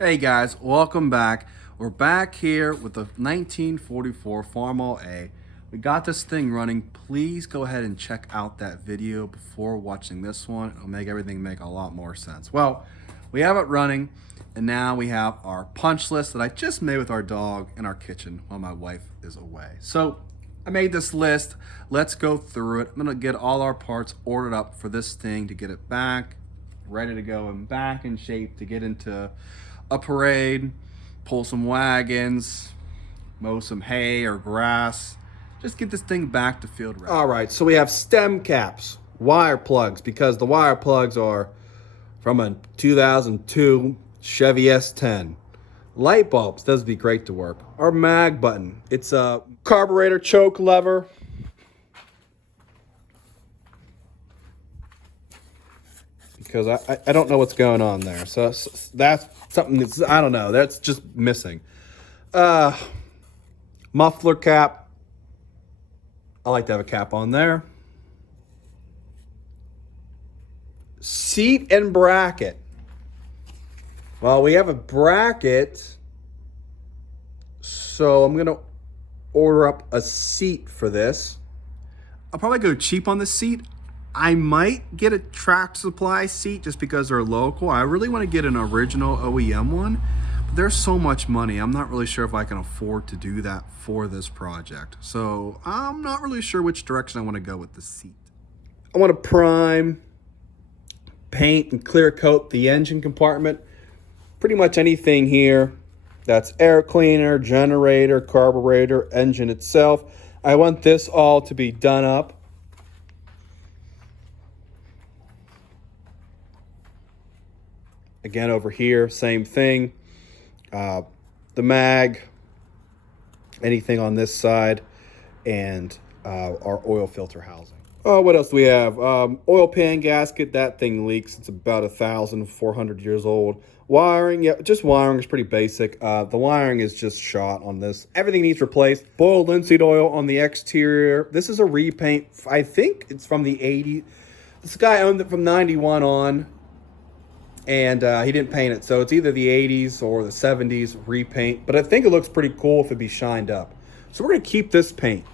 Hey guys, welcome back. We're back here with the 1944 Farmall A. We got this thing running. Please go ahead and check out that video before watching this one. It'll make everything make a lot more sense. Well, we have it running, and now we have our punch list that I just made with our dog in our kitchen while my wife is away. So I made this list. Let's go through it. I'm gonna get all our parts ordered up for this thing to get it back ready to go and back in shape to get into a parade, pull some wagons, mow some hay or grass, just get this thing back to field ready. All right, so we have stem caps, wire plugs, because the wire plugs are from a 2002 Chevy S10. Light bulbs, those would be great to work. Our mag button, it's a carburetor choke lever. Because I don't know what's going on there. So that's something that's, I don't know, that's just missing. Muffler cap. I like to have a cap on there. Seat and bracket. Well, we have a bracket, so I'm going to order up a seat for this. I'll probably go cheap on the seat. I might get a Track Supply seat just because they're local. I really want to get an original OEM one, but there's so much money. I'm not really sure if I can afford to do that for this project. So I'm not really sure which direction I want to go with the seat. I want to prime, paint, and clear coat the engine compartment. Pretty much anything here that's air cleaner, generator, carburetor, engine itself. I want this all to be done up. Again, over here, same thing. The mag, anything on this side, and our oil filter housing. Oh, what else do we have? Oil pan gasket. That thing leaks. It's about 1,400 years old. Wiring, yeah, just wiring is pretty basic. The wiring is just shot on this. Everything needs replaced. Boiled linseed oil on the exterior. This is a repaint. I think it's from the 80s. This guy owned it from 91 on. And he didn't paint it, so it's either the 80s or the 70s repaint, but I think it looks pretty cool if it'd be shined up. So we're gonna keep this paint.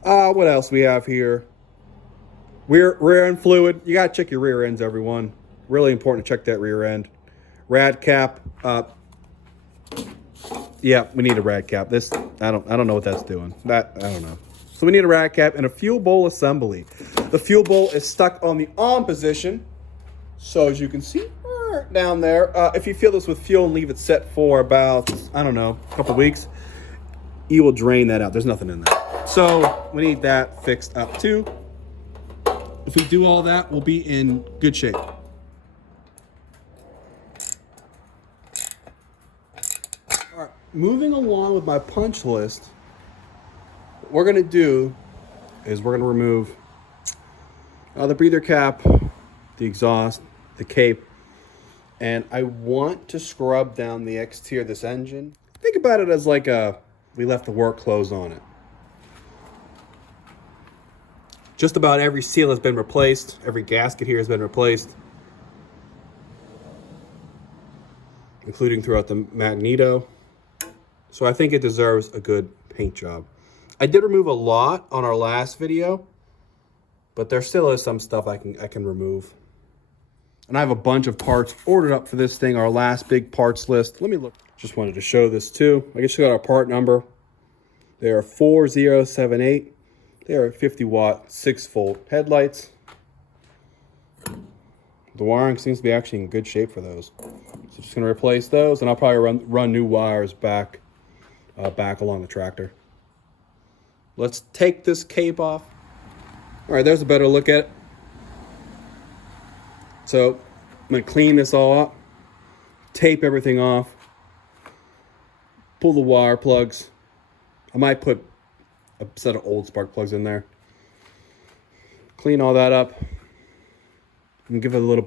What else we have here? Rear end fluid. You gotta check your rear ends, everyone. Really important to check that rear end. Rad cap. Yeah, we need a rad cap. This I don't know what that's doing. I don't know. So we need a rad cap and a fuel bowl assembly. The fuel bowl is stuck on the on position. So as you can see down there, if you fill this with fuel and leave it set for about, I don't know, a couple weeks, you will drain that out. There's nothing in there. So we need that fixed up too. If we do all that, we'll be in good shape. All right, moving along with my punch list, what we're gonna do is we're gonna remove the breather cap, the exhaust, the cape, and I want to scrub down the exterior of this engine. Think about it as like we left the work clothes on it. Just about every seal has been replaced. Every gasket here has been replaced, including throughout the Magneto. So I think it deserves a good paint job. I did remove a lot on our last video, but there still is some stuff I can remove. And I have a bunch of parts ordered up for this thing, our last big parts list. Let me look. Just wanted to show this too. I guess you got our part number. They are 4078. They are 50-watt, 6-volt headlights. The wiring seems to be actually in good shape for those. So just gonna replace those, and I'll probably run new wires back along the tractor. Let's take this cape off. All right, there's a better look at it. So I'm gonna clean this all up, tape everything off, pull the wire plugs. I might put a set of old spark plugs in there. Clean all that up and give it a little,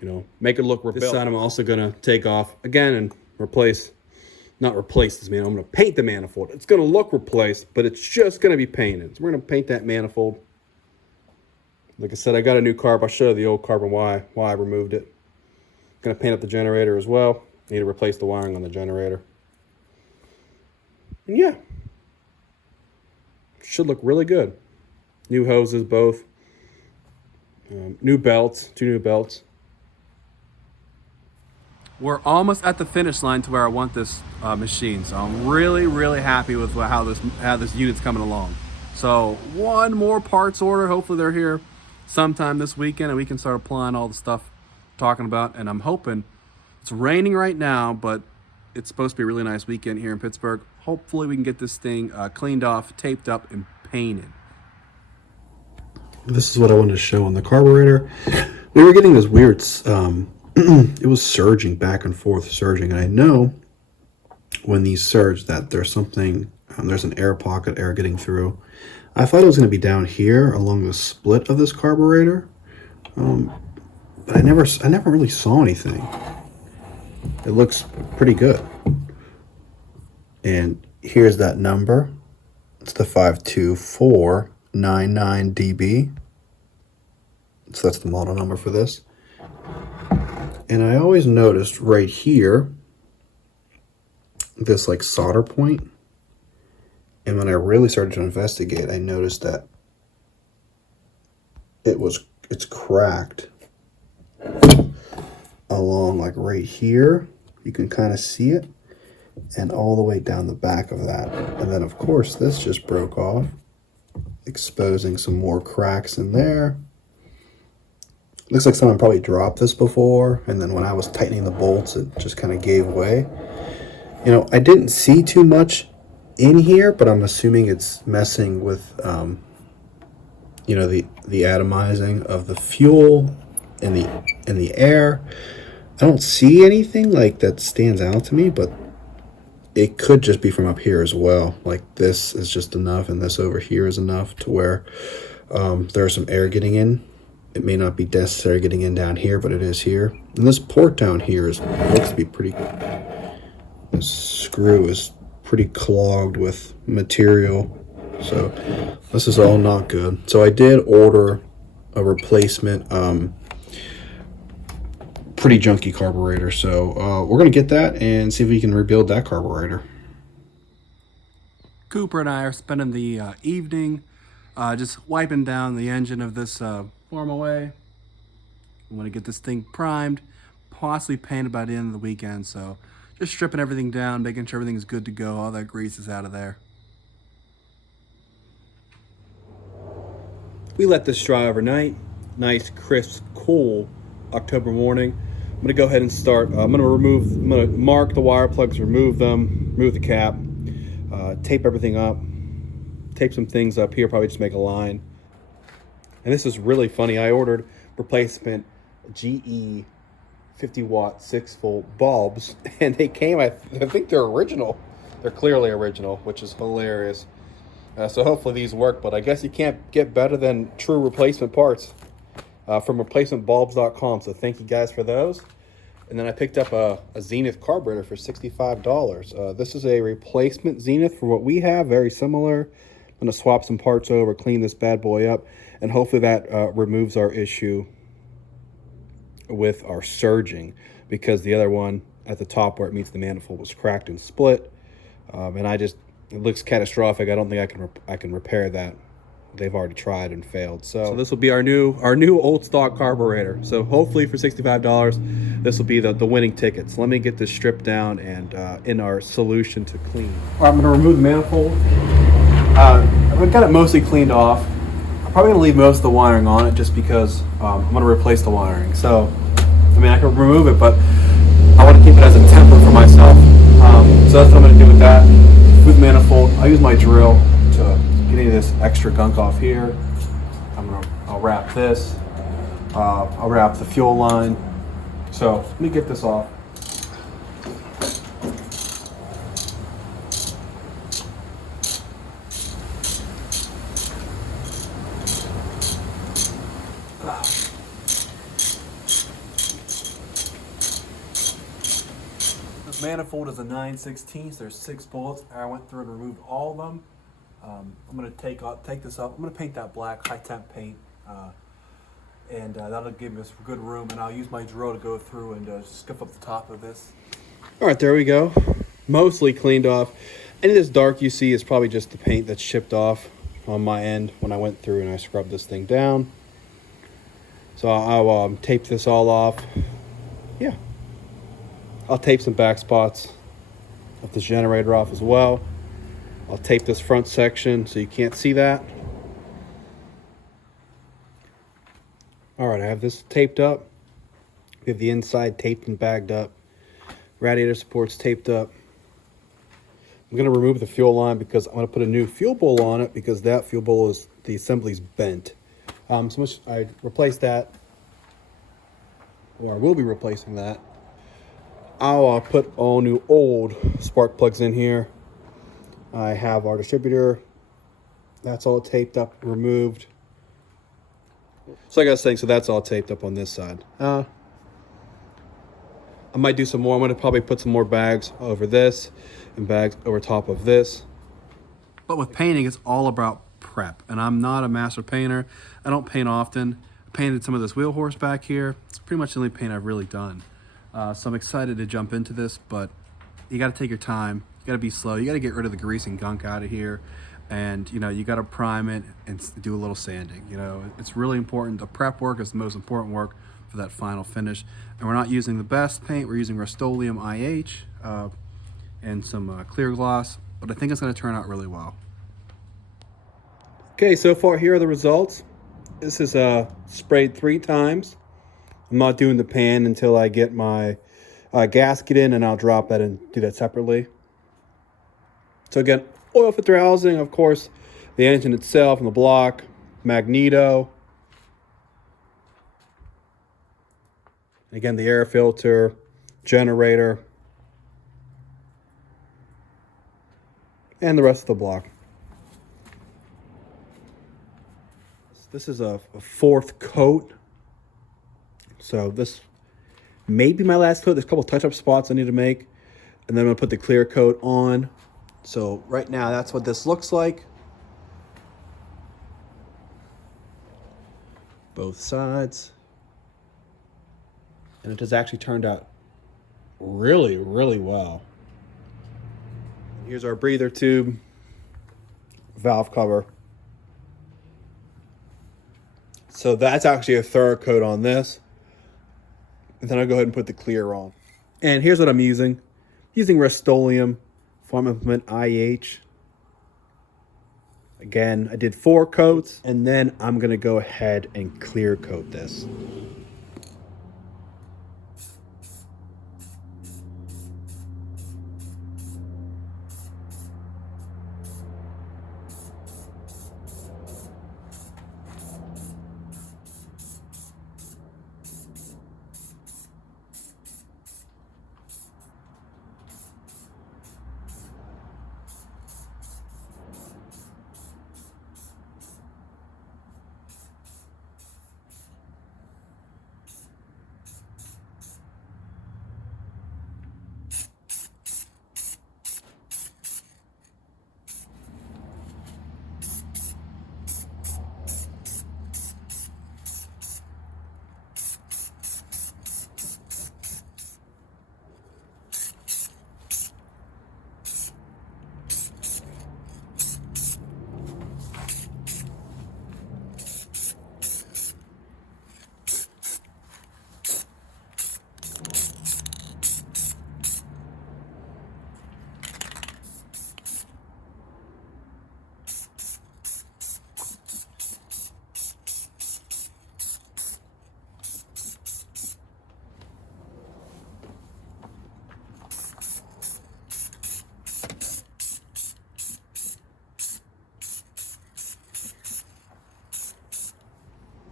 you know, make it look rebuilt. This side I'm also gonna take off again and not replace this manifold. I'm gonna paint the manifold. It's gonna look replaced, but it's just gonna be painted. So we're gonna paint that manifold. Like I said, I got a new carb. I'll show you the old carb and why I removed it. Gonna paint up the generator as well. Need to replace the wiring on the generator. And yeah, should look really good. New hoses, both. New belts, 2 new belts. We're almost at the finish line to where I want this machine, so I'm really happy with how this unit's coming along. So one more parts order. Hopefully they're here sometime this weekend, and we can start applying all the stuff we're talking about. And I'm hoping, it's raining right now, but it's supposed to be a really nice weekend here in Pittsburgh. Hopefully we can get this thing cleaned off, taped up, and painted. This is what I wanted to show on the carburetor. We were getting this weird, it was surging back and forth, surging. And I know when these surge that there's something, there's an air pocket, air getting through. I thought it was going to be down here along the split of this carburetor. But I never really saw anything. It looks pretty good. And here's that number. It's the 52499 dB. So that's the model number for this. And I always noticed right here this like solder point. And when I really started to investigate, I noticed that it's cracked along like right here. You can kind of see it, and all the way down the back of that. And then of course this just broke off, exposing some more cracks in there. Looks like someone probably dropped this before, and then when I was tightening the bolts, it just kind of gave way. You know, I didn't see too much in here, but I'm assuming it's messing with, you know, the atomizing of the fuel and the air. I don't see anything like that stands out to me, but it could just be from up here as well. Like this is just enough, and this over here is enough to where there's some air getting in. It may not be necessary getting in down here, but it is here. And this port down here looks to be pretty. This screw is pretty clogged with material, so this is all not good. So I did order a replacement, pretty junky carburetor. So we're gonna get that and see if we can rebuild that carburetor. Cooper and I are spending the evening just wiping down the engine of this Farmall A. We want to get this thing primed, possibly painted by the end of the weekend. So just stripping everything down, making sure everything is good to go. All that grease is out of there. We let this dry overnight. Nice, crisp, cool October morning. I'm gonna go ahead and start. I'm gonna mark the wire plugs, remove them, remove the cap, tape everything up, tape some things up here, probably just make a line. And this is really funny. I ordered replacement GE 50-watt 6-volt bulbs, and they came, I think they're original. They're clearly original, which is hilarious. So hopefully these work, but I guess you can't get better than true replacement parts from replacementbulbs.com. So thank you guys for those. And then I picked up a Zenith carburetor for $65. This is a replacement Zenith for what we have, very similar. I'm gonna swap some parts over, clean this bad boy up, and hopefully that removes our issue with our surging, because the other one at the top where it meets the manifold was cracked and split, and it looks catastrophic. I don't think I can repair that. They've already tried and failed. So this will be our new old stock carburetor. So hopefully for $65, this will be the winning ticket. So let me get this stripped down and in our solution to clean. All right, I'm gonna remove the manifold. I've got it mostly cleaned off. I'm probably gonna leave most of the wiring on it just because I'm gonna replace the wiring. So, I mean, I can remove it, but I want to keep it as a template for myself. So that's what I'm gonna do with that. With the manifold, I use my drill to get any of this extra gunk off here. I'll wrap this. I'll wrap the fuel line. So let me get this off. This manifold is a 9/16. There's 6 bolts. I went through and removed all of them. I'm gonna take this up. I'm gonna paint that black high temp paint. and that'll give us good room, and I'll use my drill to go through and scuff up the top of this. All right, there we go. Mostly cleaned off. Any of this dark you see is probably just the paint that's chipped off on my end when I went through and I scrubbed this thing down. So I'll tape this all off. Yeah. I'll tape some back spots of this generator off as well. I'll tape this front section so you can't see that. All right, I have this taped up. We have the inside taped and bagged up. Radiator supports taped up. I'm going to remove the fuel line because I'm going to put a new fuel bowl on it because that fuel bowl is, the assembly's bent. So I replaced that, or I will be replacing that. I'll put all new old spark plugs in here. I have our distributor. That's all taped up, removed. So like I was saying, so that's all taped up on this side. I might do some more. I'm going to probably put some more bags over this and bags over top of this. But with painting, it's all about prep. And I'm not a master painter. I don't paint often. I painted some of this wheel horse back here. It's pretty much the only paint I've really done. So I'm excited to jump into this, but you got to take your time. You got to be slow. You got to get rid of the grease and gunk out of here. And, you know, you got to prime it and do a little sanding. You know, it's really important. The prep work is the most important work for that final finish. And we're not using the best paint. We're using Rust-Oleum IH and some clear gloss, but I think it's going to turn out really well. Okay, so far here are the results. This is sprayed 3 times. I'm not doing the pan until I get my gasket in, and I'll drop that and do that separately. So again, oil filter housing, of course, the engine itself and the block, Magneto. Again, the air filter, generator, and the rest of the block. This is a 4th coat. So this may be my last coat. There's a couple touch-up spots I need to make. And then I'm going to put the clear coat on. So right now, that's what this looks like. Both sides. And it has actually turned out really, really well. Here's our breather tube, valve cover. So that's actually a 3rd coat on this. And then I'll go ahead and put the clear on. And here's what I'm using. Using Rust-Oleum Farm Implement IH. Again, I did 4 coats, and then I'm gonna go ahead and clear coat this.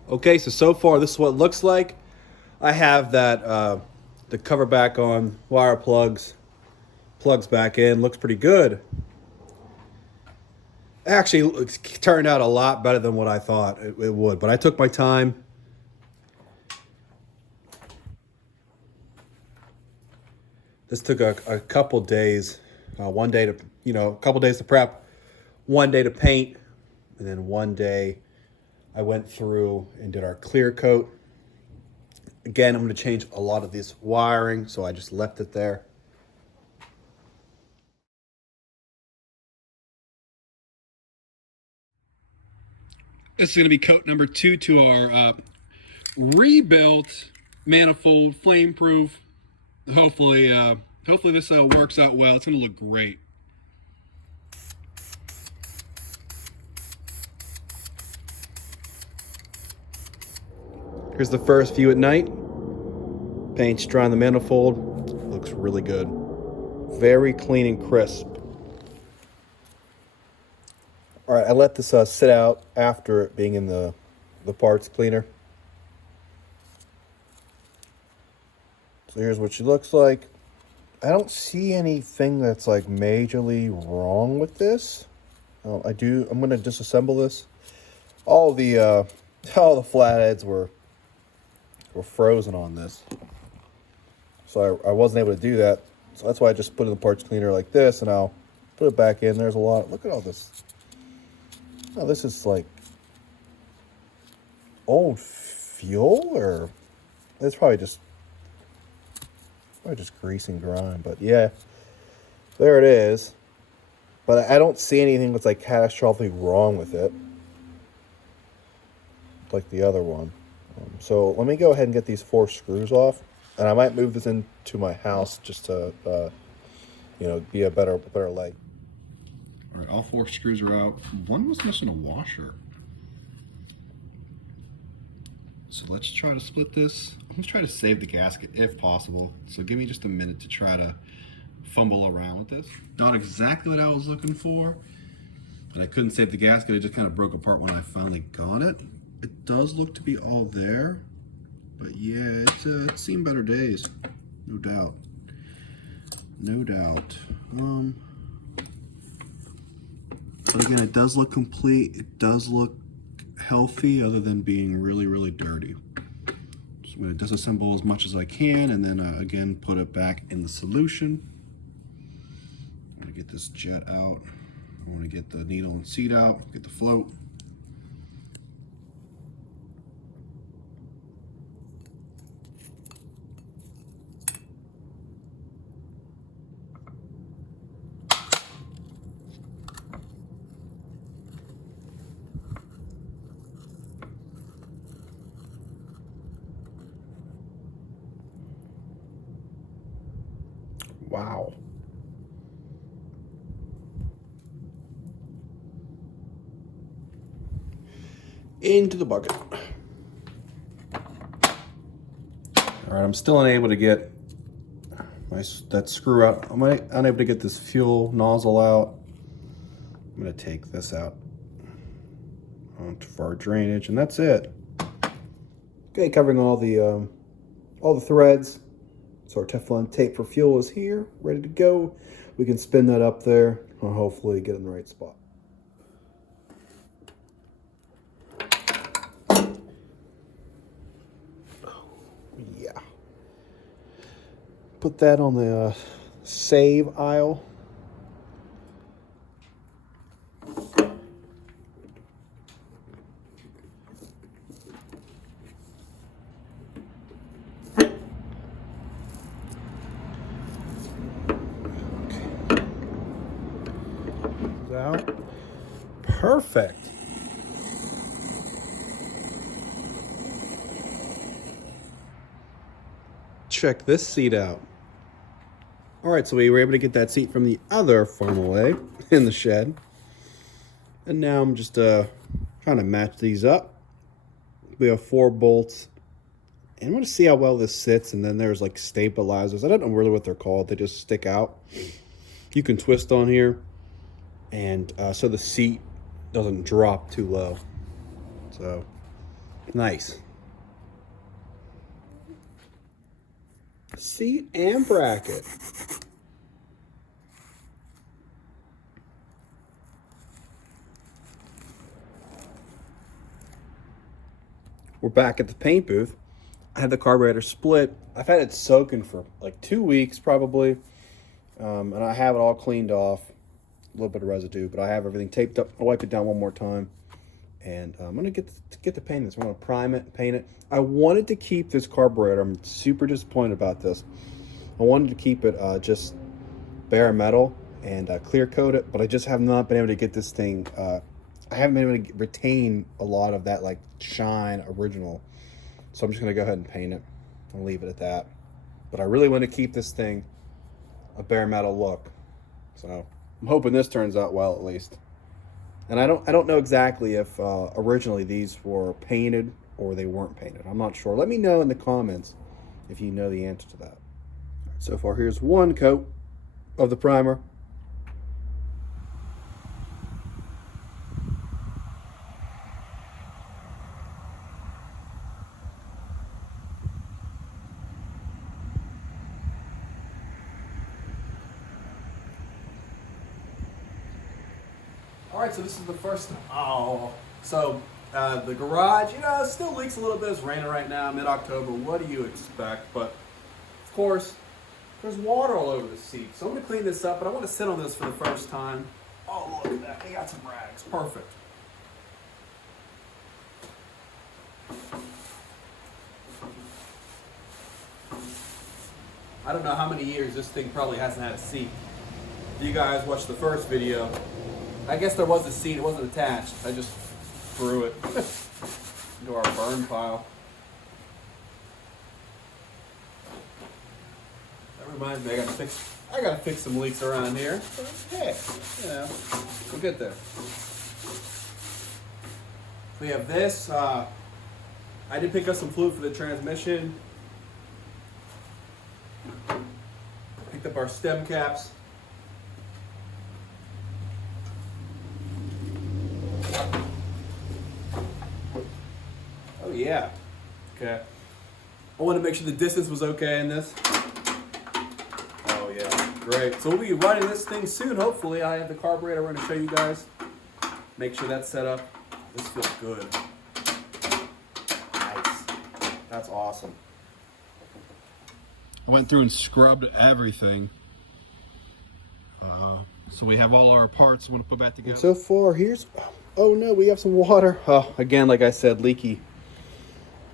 Okay, so far this is what it looks like. I have that the cover back on, wire plugs back in, looks pretty good. Actually, it's turned out a lot better than what I thought it would, but I took my time. This took a couple days, one day to, a couple days to prep, one day to paint, and then one day I went through and did our clear coat. Again, I'm going to change a lot of this wiring, so I just left it there. This is going to be coat number 2 to our rebuilt manifold, flame proof. Hopefully this works out well. It's going to look great. Here's the first view at night. Paint's dry on the manifold. Looks really good. Very clean and crisp. All right, I let this sit out after it being in the parts cleaner. So here's what she looks like. I don't see anything that's like majorly wrong with this. I'm gonna disassemble this. All the flatheads were frozen on this. So I wasn't able to do that. So that's why I just put it in the parts cleaner like this, and I'll put it back in. There's a lot. Look at all this. Oh, this is like old fuel, or it's probably just grease and grime. But yeah, there it is. But I don't see anything that's like catastrophically wrong with it, like the other one. So let me go ahead and get these 4 screws off, and I might move this into my house just to, be a better light. All right, all 4 screws are out. One was missing a washer. So let's try to split this. I'm gonna try to save the gasket if possible. So give me just a minute to try to fumble around with this. Not exactly what I was looking for, but I couldn't save the gasket. It just kind of broke apart when I finally got it. It does look to be all there, but yeah, it's seen better days, no doubt. No doubt. But again, it does look complete. It does look healthy, other than being really, really dirty. So I'm going to disassemble as much as I can, and then again put it back in the solution. I'm going to get this jet out. I want to get the needle and seat out, get the float. Wow. Into the bucket. All right, I'm still unable to get that screw out. I'm unable to get this fuel nozzle out. I'm gonna take this out for our drainage, and that's it. Okay, covering all the threads. So our Teflon tape for fuel is here, ready to go. We can spin that up there and hopefully get in the right spot. Yeah. Put that on the save aisle. Out. Perfect. Check this seat out. All right, so we were able to get that seat from the other Farmall A in the shed. And now I'm just trying to match these up. We have 4 bolts. And I'm going to see how well this sits. And then there's like stabilizers. I don't know really what they're called. They just stick out. You can twist on here. And so the seat doesn't drop too low. So, nice. Seat and bracket. We're back at the paint booth. I had the carburetor split. I've had it soaking for like 2 weeks probably. And I have it all cleaned off. A little bit of residue, but I have everything taped up. I'll wipe it down one more time, And I'm gonna get to paint this. I'm gonna prime it, paint it. I wanted to keep this carburetor. I'm super disappointed about this. I wanted to keep it just bare metal and clear coat it, but I just have not been able to get this thing. I haven't been able to retain a lot of that like shine original. So I'm just gonna go ahead and paint it and leave it at that. But I really want to keep this thing a bare metal look. So I'm hoping this turns out well at least. And I don't know exactly if originally these were painted or they weren't painted. I'm not sure. Let me know in the comments if you know the answer to that. So far, here's one coat of the primer. All right, so this is the first. The garage, it still leaks a little bit. It's raining right now, mid-October. What do you expect? But of course, there's water all over the seat. So I'm gonna clean this up, but I want to sit on this for the first time. Oh, look at that! They got some rags. Perfect. I don't know how many years this thing probably hasn't had a seat. If you guys watched the first video, I guess there was a seat. It wasn't attached. I just threw it into our burn pile. That reminds me, I gotta fix some leaks around here. Hey, we'll get there. We have this. I did pick up some fluid for the transmission. Picked up our stem caps. Oh yeah. Okay. I want to make sure the distance was okay in this. Oh yeah. Great. So we'll be running this thing soon, hopefully. I have the carburetor we're going to show you guys. Make sure that's set up. This feels good. Nice. That's awesome. I went through and scrubbed everything. So we have all our parts. I want to put back together. And so far, oh no, we have some water. Oh, again, like I said, leaky.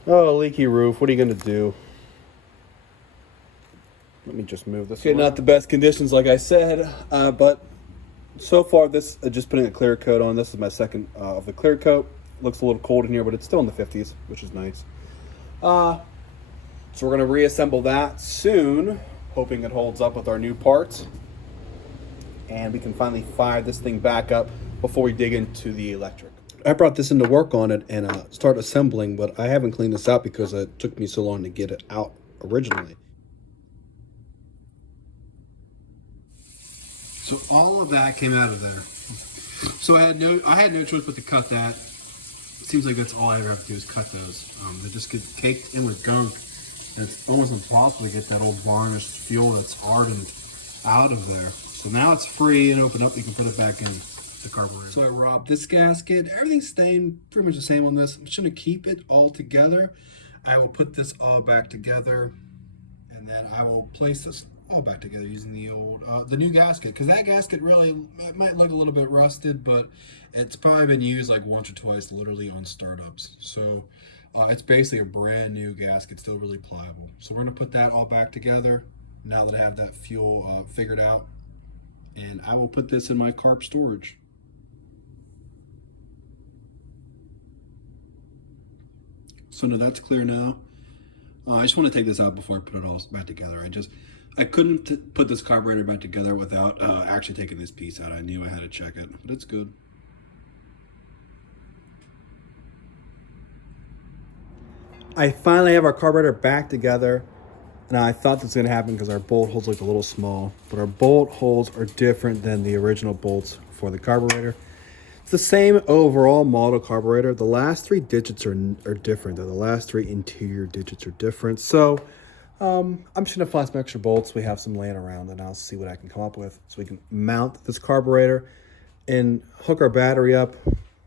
Oh, leaky roof. What are you going to do? Let me just move this. Okay, not the best conditions, like I said, but so far, this just putting a clear coat on. This is my second of the clear coat. Looks a little cold in here, but it's still in the 50s, which is nice. So we're going to reassemble that soon, hoping it holds up with our new parts. And we can finally fire this thing back up before we dig into the electric. I brought this in to work on it and start assembling, but I haven't cleaned this out because it took me so long to get it out originally. So all of that came out of there. So I had no choice but to cut that. It seems like that's all I ever have to do is cut those. They just get caked in with gunk. And it's almost impossible to get that old varnished fuel that's hardened out of there. So now it's free and open up. You can put it back in the carburetor. So I robbed this gasket. Everything's staying pretty much the same on this. I'm just gonna keep it all together. I will put this all back together, and then I will place this all back together using the new gasket. Because that gasket really might look a little bit rusted, but it's probably been used like once or twice, literally on startups. So it's basically a brand new gasket, still really pliable. So we're gonna put that all back together now that I have that fuel figured out. And I will put this in my carb storage. So now that's clear now. I just want to take this out before I put it all back together. I couldn't put this carburetor back together without actually taking this piece out. I knew I had to check it, but it's good. I finally have our carburetor back together. Now, I thought this was going to happen because our bolt holes look a little small, but our bolt holes are different than the original bolts for the carburetor. It's the same overall model carburetor. The last three digits are different, though. The last three interior digits are different. So I'm just going to find some extra bolts. We have some laying around, and I'll see what I can come up with so we can mount this carburetor and hook our battery up.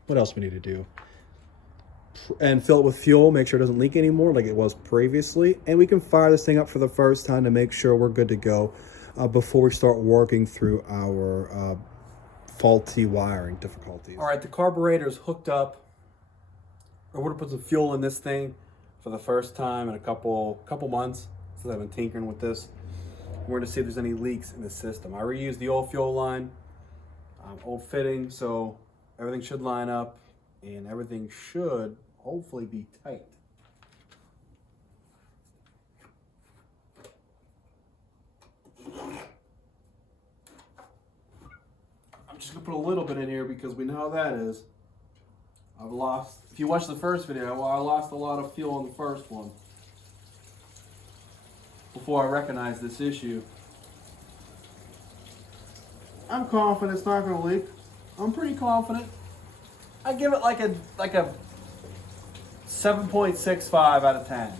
What else we need to do? And fill it with fuel, make sure it doesn't leak anymore like it was previously. And we can fire this thing up for the first time to make sure we're good to go before we start working through our faulty wiring difficulties. All right, the carburetor is hooked up. I want to put some fuel in this thing for the first time in a couple months since I've been tinkering with this. We're going to see if there's any leaks in the system. I reused the old fuel line, old fitting, so everything should line up and everything should hopefully be tight. I'm just going to put a little bit in here because we know how that is. I've lost, if you watch the first video, well, I lost a lot of fuel on the first one before I recognized this issue. I'm confident it's not going to leak. I'm pretty confident. I give it like a 7.65 out of 10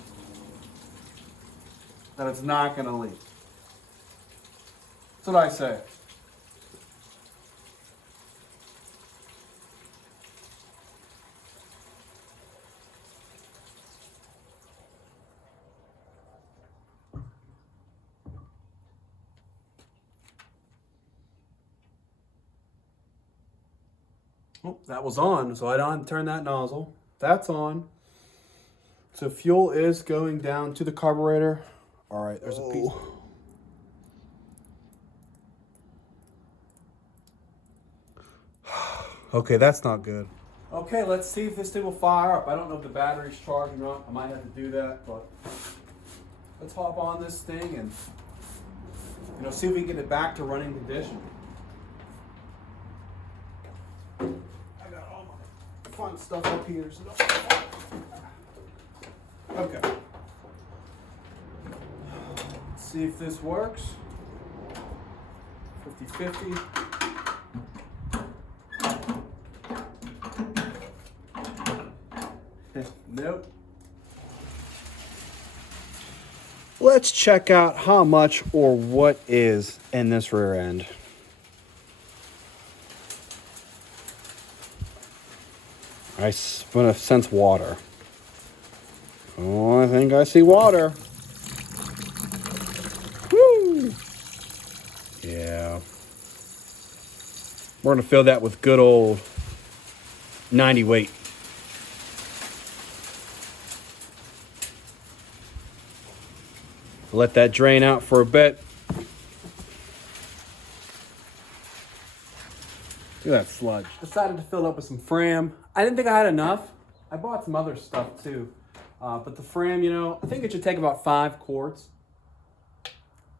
that it's not going to leak. That's what I say. Oh, that was on, so I don't turn that nozzle. That's on. So fuel is going down to the carburetor. All right, there's a piece. Okay, that's not good. Okay, let's see if this thing will fire up. I don't know if the battery's charging or not. I might have to do that, but let's hop on this thing and see if we can get it back to running condition. Fun stuff up here. So okay. Let's see if this works. 50-50. Nope. Let's check out how much or what is in this rear end. I'm gonna sense water. Oh, I think I see water. Woo! Yeah. We're gonna fill that with good old 90 weight. Let that drain out for a bit. Look at that sludge. Decided to fill it up with some Fram. I didn't think I had enough. I bought some other stuff too. But the Fram, I think it should take about 5 quarts.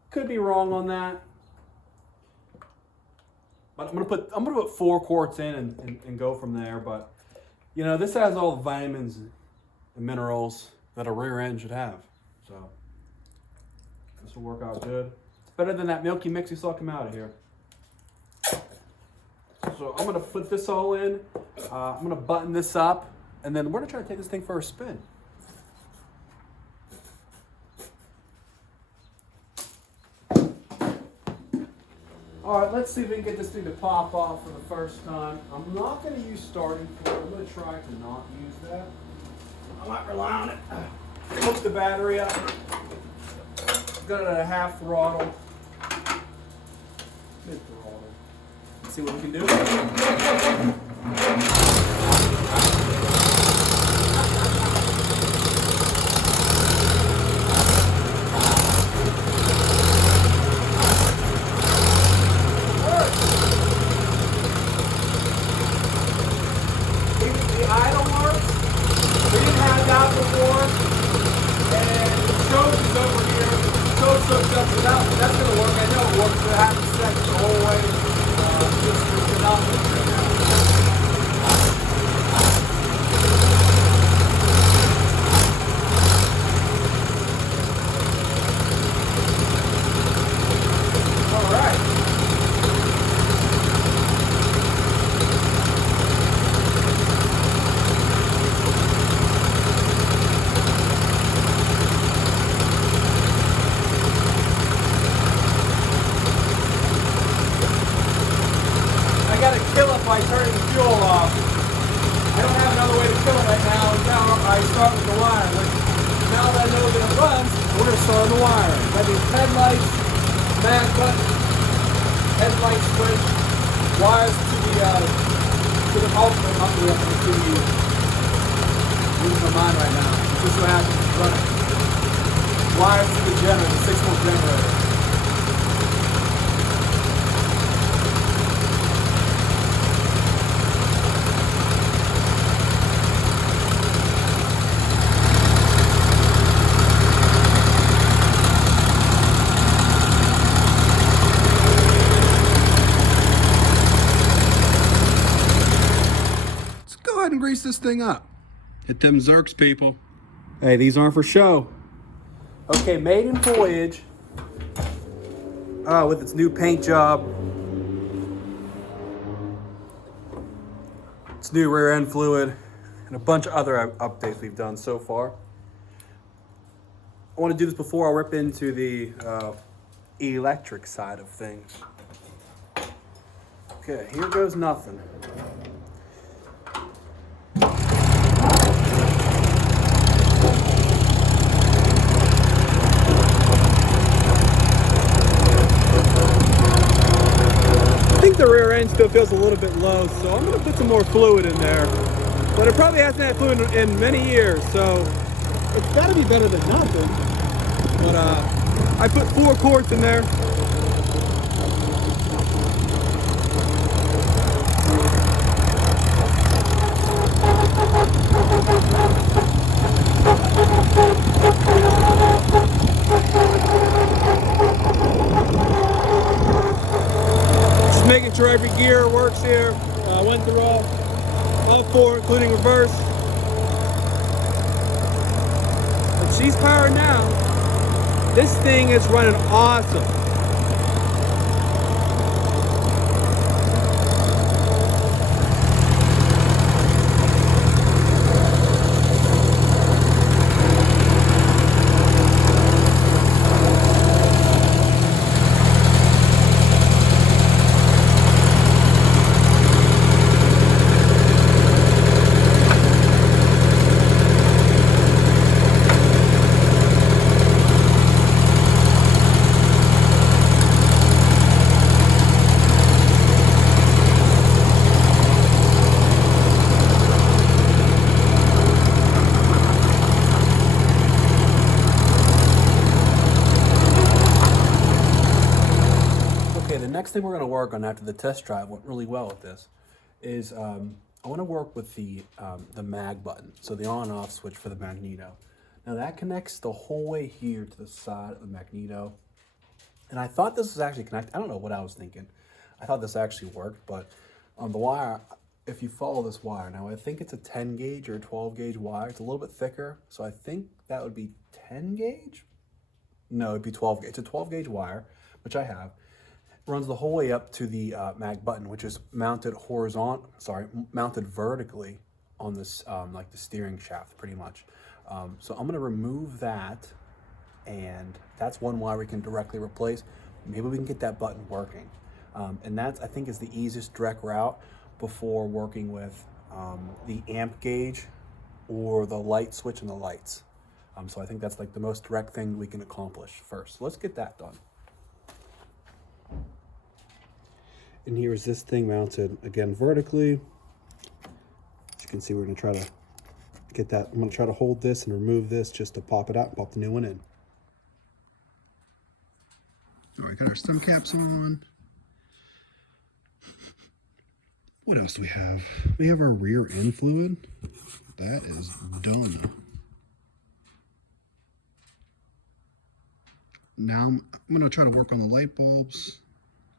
Could be wrong on that. But I'm gonna put 4 quarts in and go from there. But this has all the vitamins and minerals that a rear end should have. So this will work out good. It's better than that milky mix you saw come out of here. So I'm gonna put this all in. I'm gonna button this up, and then we're gonna try to take this thing for a spin. All right, let's see if we can get this thing to pop off for the first time. I'm not gonna use starting point. I'm gonna try to not use that. I might rely on it. Hook the battery up. Got it at a half throttle. Mid throttle. See what we can do. The idle works. We didn't have that before. And the choke is over here. The choke sucks up it out. That's going to work. I know it works. It happens second the whole way. By turning the fuel off. I don't have another way to kill it right now. Now I start with the wiring. Now that I know that it runs, we're going to start the wiring. That means headlights, mag button, headlight switch, wires to the outlet up to the CPU. losing my mind right now. It's just so happens it's running. Wires to the generator, the 6-volt generator. Go ahead and grease this thing up. Hit them Zerks, people. Hey, these aren't for show. Okay, made in Voyage. With its new paint job. Its new rear end fluid. And a bunch of other updates we've done so far. I want to do this before I rip into the electric side of things. Okay, here goes nothing. I think the rear end still feels a little bit low, so I'm going to put some more fluid in there. But it probably hasn't had fluid in many years, so it's got to be better than nothing. But I put 4 quarts in there. Making sure every gear works here. Went through all 4, including reverse. But she's powered now. This thing is running awesome. Next thing we're going to work on after the test drive went really well with this is I want to work with the mag button, so the on and off switch for the Magneto. Now that connects the whole way here to the side of the Magneto, and I thought this was actually connected. I don't know what I was thinking. I thought this actually worked, but on the wire, if you follow this wire, now I think it's a 10 gauge or a 12 gauge wire. It's a little bit thicker, so I think that would be 10 gauge. No, it'd be 12 gauge. It's a 12 gauge wire, which I have. Runs the whole way up to the mag button, which is mounted mounted vertically on this, like the steering shaft, pretty much. So I'm gonna remove that, and that's one wire we can directly replace. Maybe we can get that button working. And that's, I think, is the easiest direct route before working with the amp gauge or the light switch and the lights. So I think that's like the most direct thing we can accomplish first. So let's get that done. And here is this thing mounted again vertically. As you can see, we're gonna try to get that. I'm gonna try to hold this and remove this just to pop it out and pop the new one in. All right, got our stem caps on. What else do we have? We have our rear end fluid. That is done. Now I'm gonna try to work on the light bulbs.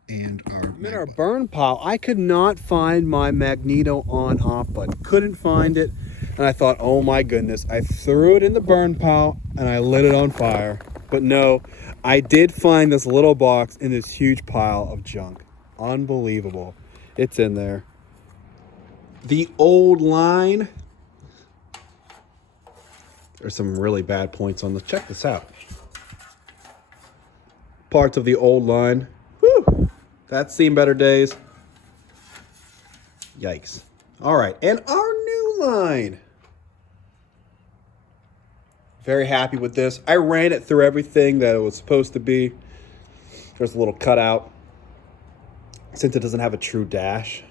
And I'm in our burn pile. I could not find my Magneto on off button. Couldn't find it. And I thought, oh my goodness, I threw it in the burn pile and I lit it on fire. But no, I did find this little box in this huge pile of junk. Unbelievable. It's in there. The old line. There's some really bad points on this. Check this out. Parts of the old line. Whew. That's seen better days. Yikes. All right, and our new line. Very happy with this. I ran it through everything that it was supposed to be. There's a little cutout. Since it doesn't have a true dash,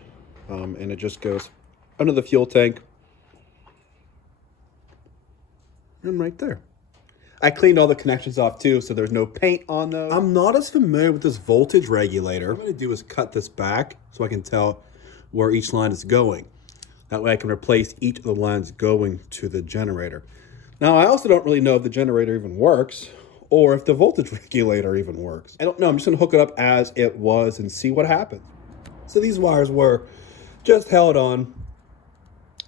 and it just goes under the fuel tank. and right there. I cleaned all the connections off too, so there's no paint on those. I'm not as familiar with this voltage regulator. What I'm gonna do is cut this back so I can tell where each line is going. That way I can replace each of the lines going to the generator. Now, I also don't really know if the generator even works or if the voltage regulator even works. I don't know, I'm just gonna hook it up as it was and see what happens. So these wires were just held on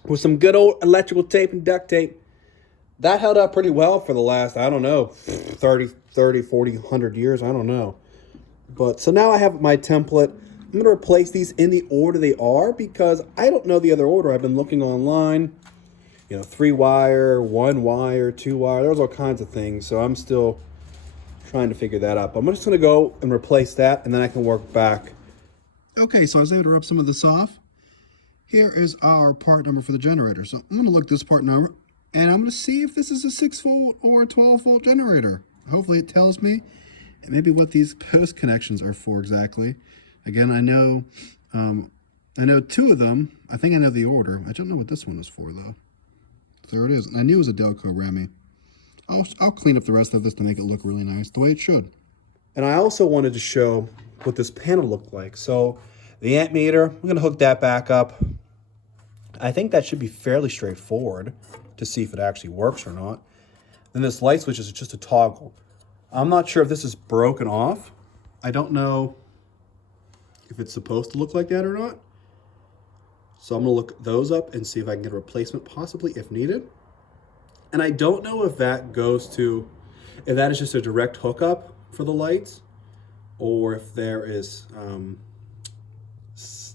with some good old electrical tape and duct tape. That held up pretty well for the last, I don't know, 30, 40, 100 years, I don't know. But so now I have my template. I'm going to replace these in the order they are because I don't know the other order. I've been looking online, 3 wire, 1 wire, 2 wire. There's all kinds of things. So I'm still trying to figure that out. But I'm just going to go and replace that and then I can work back. Okay, so I was able to rip some of this off. Here is our part number for the generator. So I'm going to look this part number and I'm going to see if this is a 6-volt or a 12-volt generator. Hopefully it tells me maybe what these post connections are for exactly. Again, I know 2 of them. I think I know the order. I don't know what this one is for, though. There it is. And I knew it was a Delco Remy. I'll clean up the rest of this to make it look really nice, the way it should. And I also wanted to show what this panel looked like. So the ammeter, I'm going to hook that back up. I think that should be fairly straightforward to see if it actually works or not. Then this light switch is just a toggle. I'm not sure if this is broken off. I don't know if it's supposed to look like that or not. So I'm gonna look those up and see if I can get a replacement, possibly if needed. And I don't know if that goes to, if that is just a direct hookup for the lights, or if there is,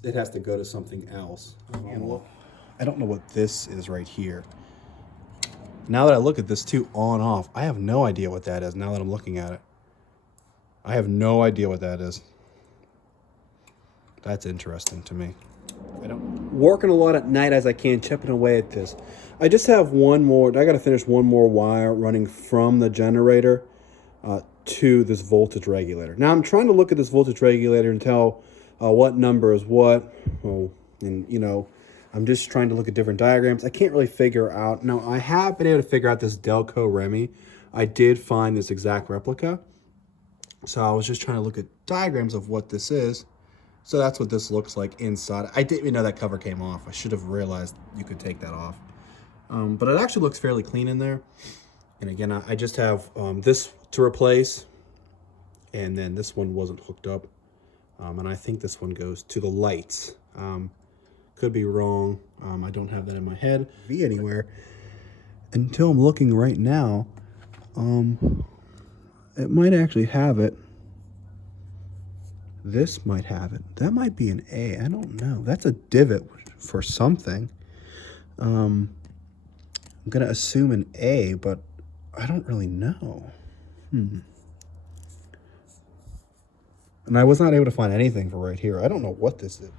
it has to go to something else. I don't know what this is right here. Now that I look at this too, on off, I have no idea what that is now that I'm looking at it. I have no idea what that is. That's interesting to me. Working a lot at night as I can, chipping away at this. I just have one more, I gotta finish one more wire running from the generator to this voltage regulator. Now I'm trying to look at this voltage regulator and tell what number is what. And I'm just trying to look at different diagrams. I can't really figure out. Now, I have been able to figure out this Delco Remy. I did find this exact replica. So I was just trying to look at diagrams of what this is. So that's what this looks like inside. I didn't even know that cover came off. I should have realized you could take that off. But it actually looks fairly clean in there. And again, I just have this to replace. And then this one wasn't hooked up. And I think this one goes to the lights. Could be wrong. I don't have that in my head. Be anywhere until I'm looking right now. It might actually have it. This might have it. That might be an A. I don't know. That's a divot for something. I'm gonna assume an A, but I don't really know. And I was not able to find anything for right here. I don't know what this is.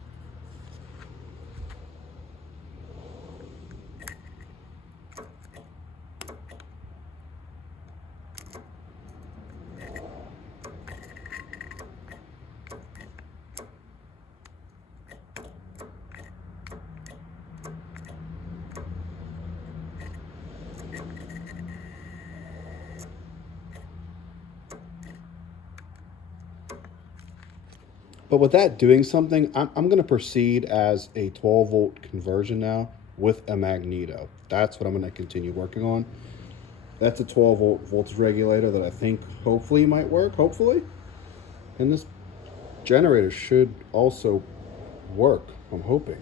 But with that doing something, I'm going to proceed as a 12-volt conversion now with a Magneto. That's what I'm going to continue working on. That's a 12-volt voltage regulator that I think hopefully might work, hopefully. And this generator should also work, I'm hoping.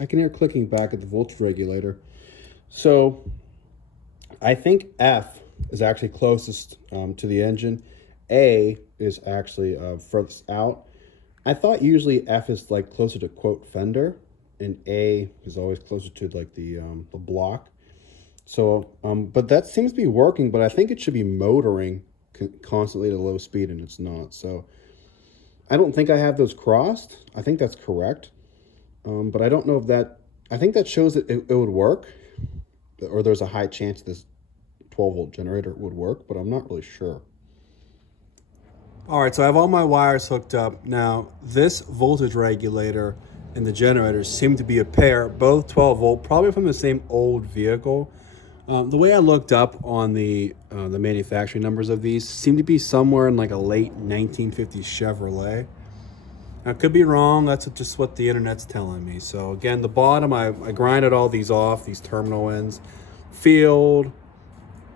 I can hear clicking back at the voltage regulator. So I think F is actually closest to the engine. A is actually furthest out. I thought usually F is like closer to quote fender and A is always closer to like the block. So, but that seems to be working, but I think it should be motoring constantly at a low speed, and it's not. So I don't think I have those crossed. I think that's correct. But I don't know if that, I think that shows that it would work, or there's a high chance this 12-volt generator would work, but I'm not really sure. All right, so I have all my wires hooked up. Now, this voltage regulator and the generator seem to be a pair, both 12 volt, probably from the same old vehicle. The way I looked up on the manufacturing numbers of these seem to be somewhere in like a late 1950s Chevrolet. I could be wrong. That's just what the internet's telling me. So again, the bottom, I grinded all these off, these terminal ends. Field,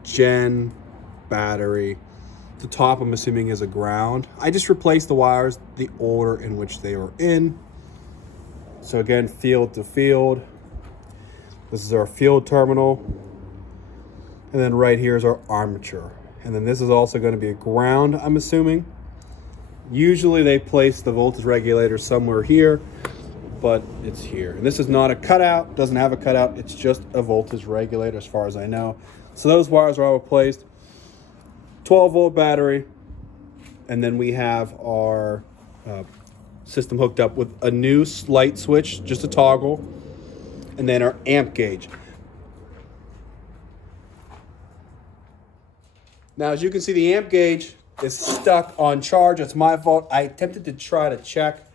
gen, battery. The top, I'm assuming, is a ground. I just replaced the wires the order in which they were in. So again, field to field. This is our field terminal. And then right here is our armature. And then this is also going to be a ground, I'm assuming. Usually they place the voltage regulator somewhere here, but it's here. And this is not a cutout, doesn't have a cutout. It's just a voltage regulator as far as I know. So those wires are all replaced. 12-volt battery. And then we have our system hooked up with a new light switch, just a toggle. And then our amp gauge. Now, as you can see, the amp gauge is stuck on charge. It's my fault. I attempted to try to check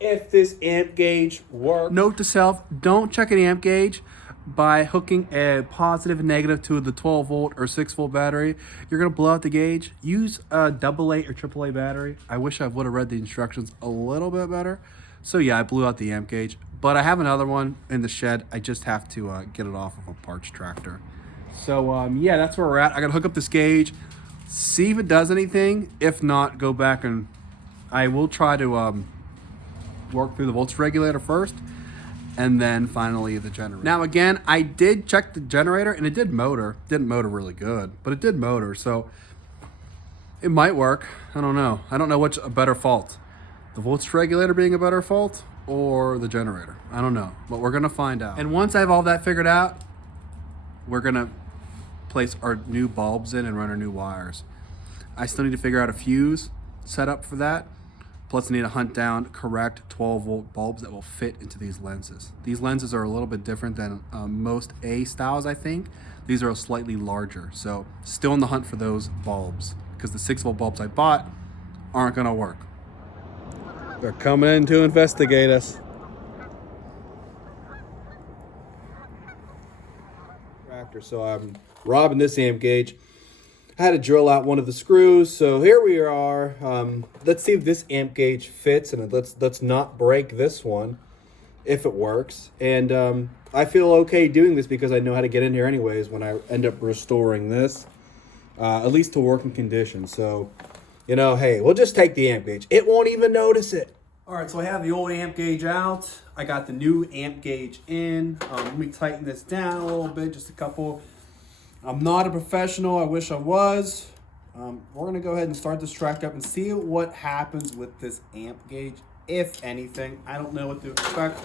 if this amp gauge works. Note to self, don't check an amp gauge by hooking a positive and negative to the 12-volt or 6-volt battery. You're going to blow out the gauge. Use a AA or AAA battery. I wish I would have read the instructions a little bit better. So yeah, I blew out the amp gauge. But I have another one in the shed. I just have to get it off of a parts tractor. So yeah, that's where we're at. I got to hook up this gauge, see if it does anything. If not, go back and I will try to work through the voltage regulator first, and then finally the generator. Now again, I did check the generator and it did motor. Didn't motor really good, but it did motor, so it might work. I don't know. I don't know which a better fault. The voltage regulator being a better fault or the generator. I don't know, but we're gonna find out. And once I have all that figured out, we're gonna place our new bulbs in and run our new wires. I still need to figure out a fuse setup for that. Plus I need to hunt down correct 12-volt bulbs that will fit into these lenses. These lenses are a little bit different than most A styles, I think. These are slightly larger. So still in the hunt for those bulbs, because the 6-volt bulbs I bought aren't gonna work. They're coming in to investigate us. So I'm robbing this amp gauge. I had to drill out one of the screws, so here we are. Let's see if this amp gauge fits, and let's not break this one if it works. And I feel okay doing this because I know how to get in here anyways when I end up restoring this, at least to working condition. So, you know, hey, we'll just take the amp gauge. It won't even notice it. All right, so I have the old amp gauge out. I got the new amp gauge in. Let me tighten this down a little bit, just a couple. I'm not a professional. I wish I was. We're gonna go ahead and start this track up and see what happens with this amp gauge, if anything. I don't know what to expect.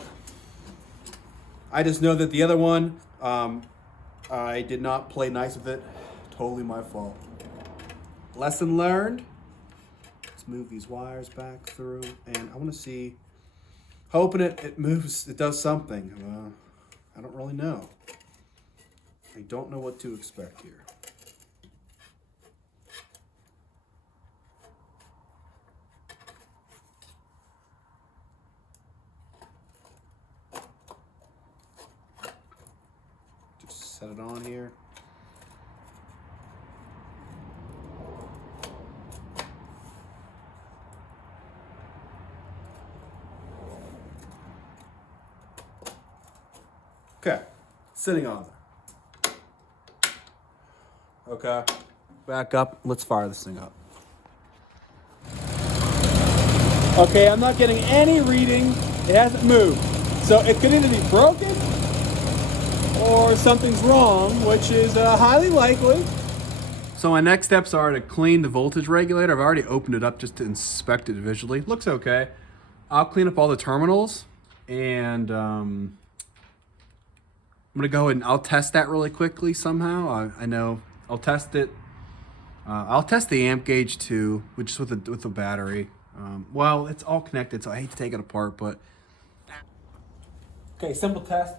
I just know that the other one, I did not play nice with it. Totally my fault. Lesson learned. Let's move these wires back through, and I want to see, hoping it moves, it does something. I don't really know. I don't know what to expect here. Just set it on here. Okay, sitting on there. Okay, back up. Let's fire this thing up. Okay, I'm not getting any reading. It hasn't moved. So it could either be broken or something's wrong, which is highly likely. So my next steps are to clean the voltage regulator. I've already opened it up just to inspect it visually. Looks okay. I'll clean up all the terminals, and I'm gonna go ahead and I'll test that really quickly somehow. I know I'll test it I'll test the amp gauge too, which is with the battery. Well, it's all connected, so I hate to take it apart, but. Okay, simple test.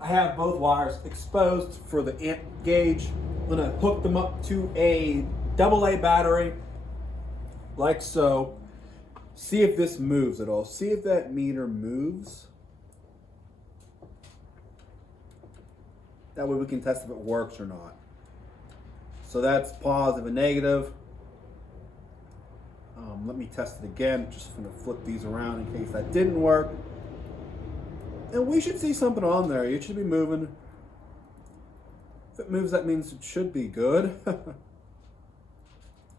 I have both wires exposed for the amp gauge. I'm gonna hook them up to a AA battery, like so. See if this moves at all. See if that meter moves. That way we can test if it works or not. So that's positive and negative. Let me test it again. Just gonna flip these around in case that didn't work. And we should see something on there. It should be moving. If it moves, that means it should be good.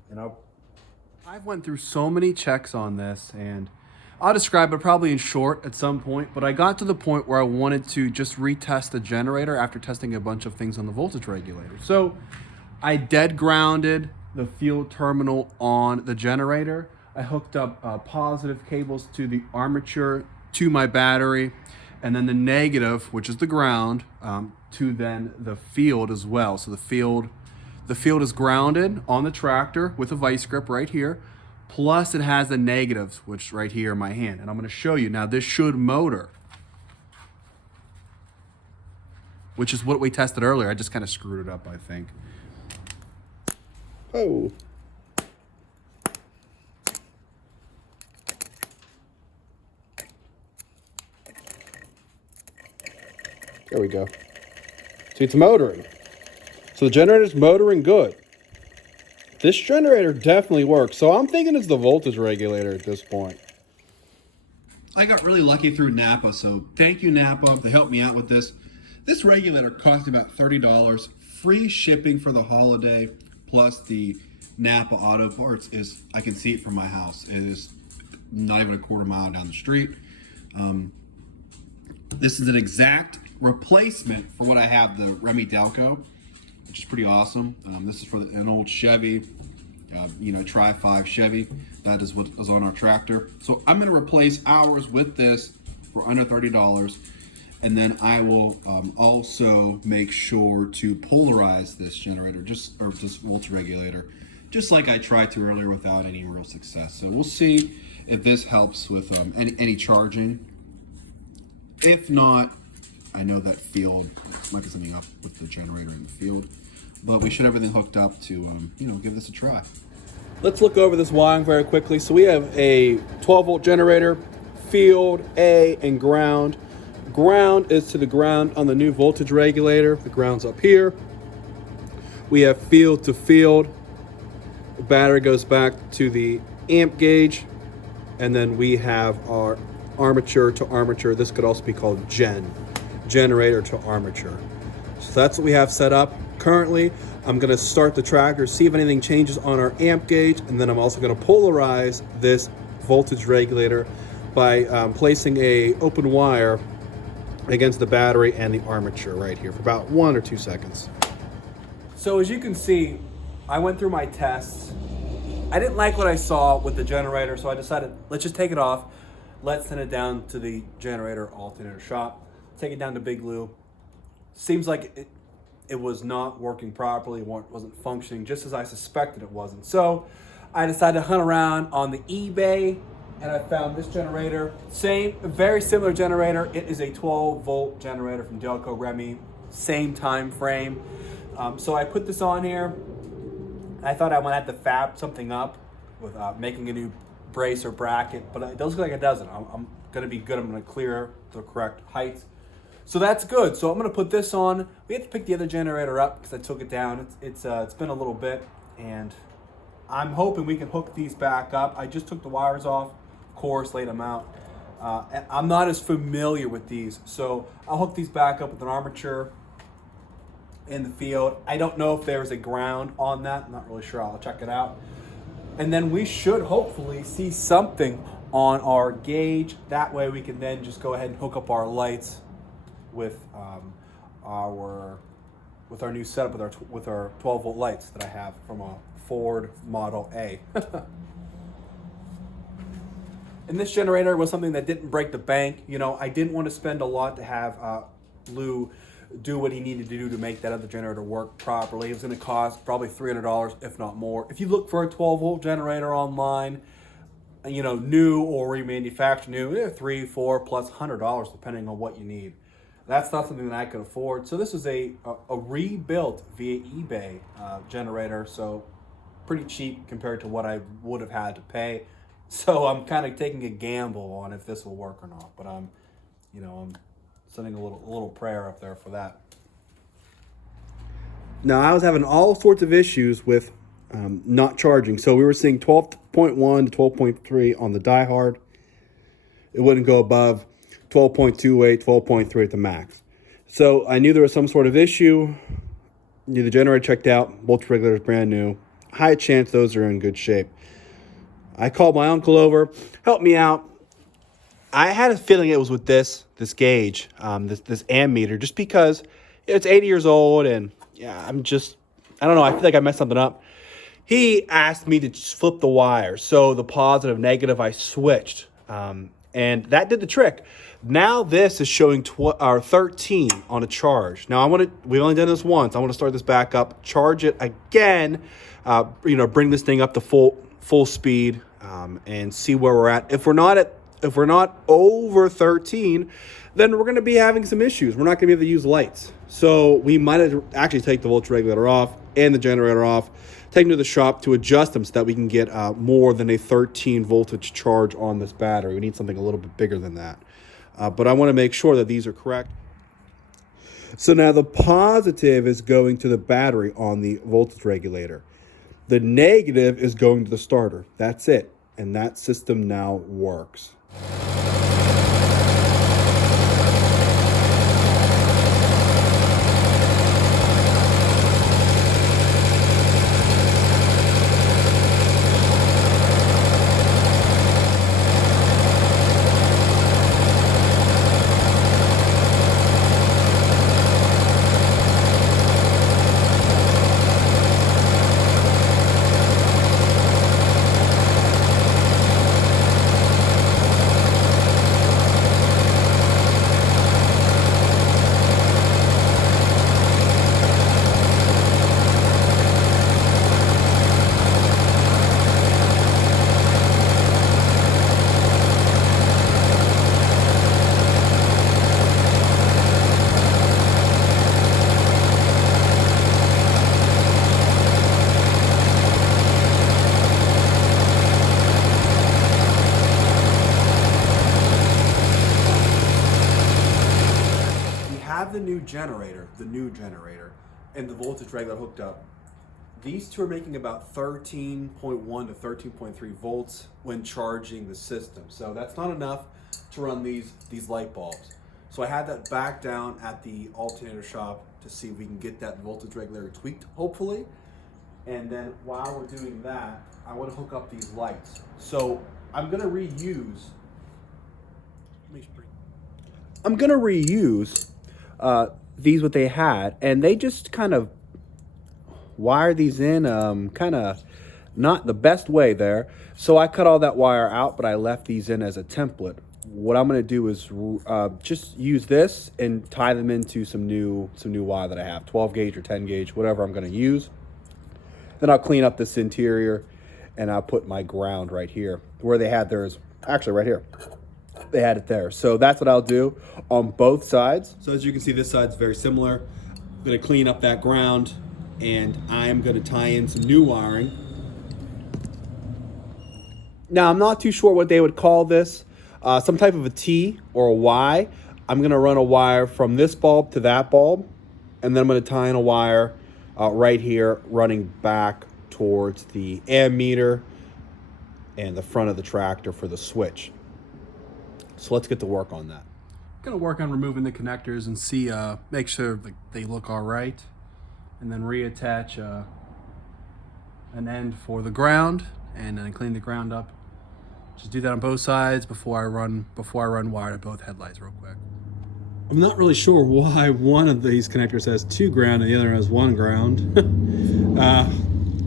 And I've went through so many checks on this, and I'll describe it probably in short at some point, but I got to the point where I wanted to just retest the generator after testing a bunch of things on the voltage regulator. So I dead grounded the field terminal on the generator. I hooked up positive cables to the armature to my battery, and then the negative, which is the ground, to then the field as well. So the field is grounded on the tractor with a vice grip right here. Plus it has the negatives, which right here in my hand. And I'm gonna show you. Now this should motor, which is what we tested earlier. I just kind of screwed it up, I think. oh. There we go. See, it's motoring. So the generator's motoring good. This generator definitely works. So I'm thinking it's the voltage regulator at this point. I got really lucky through Napa, so thank you, Napa. They helped me out with this. This regulator cost me about $30. Free shipping for the holiday, plus the Napa Auto Parts is, I can see it from my house. It is not even a quarter mile down the street. This is an exact replacement for what I have, the Remy Delco, which is pretty awesome. This is for an old Chevy, Tri-5 Chevy. That is what was on our tractor. So I'm gonna replace ours with this for under $30. And then I will also make sure to polarize this generator, this voltage regulator, just like I tried to earlier without any real success. So we'll see if this helps with any charging. If not, I know that field might be something up with the generator in the field, but we should have everything hooked up to, give this a try. Let's look over this wiring very quickly. So we have a 12 volt generator, field, A, and ground. Ground is to the ground on the new voltage regulator. The ground's up here. We have field to field. The battery goes back to the amp gauge. And then we have our armature to armature. This could also be called generator to armature. So that's what we have set up. Currently, I'm gonna start the tractor, see if anything changes on our amp gauge, and then I'm also gonna polarize this voltage regulator by placing a open wire against the battery and the armature right here for about 1 or 2 seconds. So as you can see, I went through my tests. I didn't like what I saw with the generator, so I decided, let's just take it off. Let's send it down to the generator alternator shop. Take it down to Big Lou. Seems like it was not working properly, wasn't functioning just as I suspected it wasn't. So I decided to hunt around on the eBay, and I found this generator. Very similar generator. It is a 12 volt generator from Delco Remy, same time frame. So I put this on here. I thought I might have to fab something up with making a new brace or bracket, but it doesn't look like it doesn't. I'm gonna be good. I'm gonna clear the correct height. So that's good. So I'm gonna put this on. We have to pick the other generator up because I took it down. It's been a little bit, and I'm hoping we can hook these back up. I just took the wires off, of course, laid them out. And I'm not as familiar with these, so I'll hook these back up with an armature in the field. I don't know if there's a ground on that. I'm not really sure. I'll check it out. And then we should hopefully see something on our gauge. That way we can then just go ahead and hook up our lights with our new setup with our 12 volt lights that I have from a Ford Model A. And this generator was something that didn't break the bank. I didn't want to spend a lot to have Lou do what he needed to do to make that other generator work properly. It was going to cost probably $300, if not more. If you look for a 12-volt generator online, you know, new or remanufactured new, $3, $4 plus $100 depending on what you need. That's not something that I could afford. So this is a rebuilt via eBay generator. So pretty cheap compared to what I would have had to pay. So I'm kind of taking a gamble on if this will work or not. But I'm sending a little prayer up there for that. Now I was having all sorts of issues with not charging. So we were seeing 12.1 to 12.3 on the diehard. It wouldn't go above 12.28, 12.3 at the max. So I knew there was some sort of issue. Knew the generator checked out. Voltage regulator is brand new. High chance those are in good shape. I called my uncle over, helped me out. I had a feeling it was with this gauge, this ammeter, just because it's 80 years old and yeah, I don't know. I feel like I messed something up. He asked me to just flip the wire. So the positive, negative, I switched. And that did the trick. Now this is showing 13 on a charge. Now we've only done this once. I want to start this back up, charge it again, bring this thing up to full speed, and see where we're at. If we're not over 13, then we're going to be having some issues. We're not going to be able to use lights. So we might actually take the voltage regulator off and the generator off, take them to the shop to adjust them so that we can get more than a 13 voltage charge on this battery. We need something a little bit bigger than that. But I want to make sure that these are correct. So now the positive is going to the battery on the voltage regulator. The negative is going to the starter. That's it. And that system now works. The new generator, and the voltage regulator hooked up. These two are making about 13.1 to 13.3 volts when charging the system. So that's not enough to run these light bulbs. So I had that back down at the alternator shop to see if we can get that voltage regulator tweaked, hopefully. And then while we're doing that, I want to hook up these lights. So I'm going to reuse these what they had, and they just kind of wire these in kind of not the best way there. So I cut all that wire out, but I left these in as a template. What I'm going to do is just use this and tie them into some new wire that I have, 12 gauge or 10 gauge, whatever I'm going to use. Then I'll clean up this interior, and I'll put my ground right here where they had theirs. Actually, right here. They had it there. So that's what I'll do on both sides. So as you can see, this side's very similar. I'm going to clean up that ground, and I'm going to tie in some new wiring. Now, I'm not too sure what they would call this. Some type of a T or a Y. I'm going to run a wire from this bulb to that bulb, and then I'm going to tie in a wire right here running back towards the ammeter and the front of the tractor for the switch. So let's get to work on that. Gonna work on removing the connectors and see, make sure they look all right, and then reattach an end for the ground, and then clean the ground up. Just do that on both sides before I run wire to both headlights real quick. I'm not really sure why one of these connectors has 2 ground and the other has 1 ground.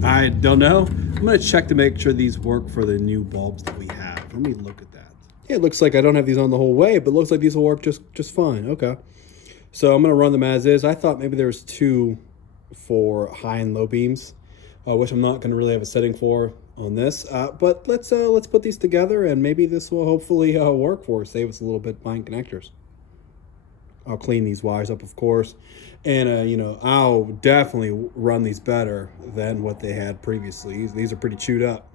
I don't know. I'm gonna check to make sure these work for the new bulbs that we have. Let me look at that. Yeah, it looks like I don't have these on the whole way, but it looks like these will work just fine. Okay. So I'm going to run them as is. I thought maybe there was 2 for high and low beams, which I'm not going to really have a setting for on this. But let's put these together, and maybe this will hopefully work for us, save us a little bit buying connectors. I'll clean these wires up, of course, and you know, I'll definitely run these better than what they had previously. These are pretty chewed up.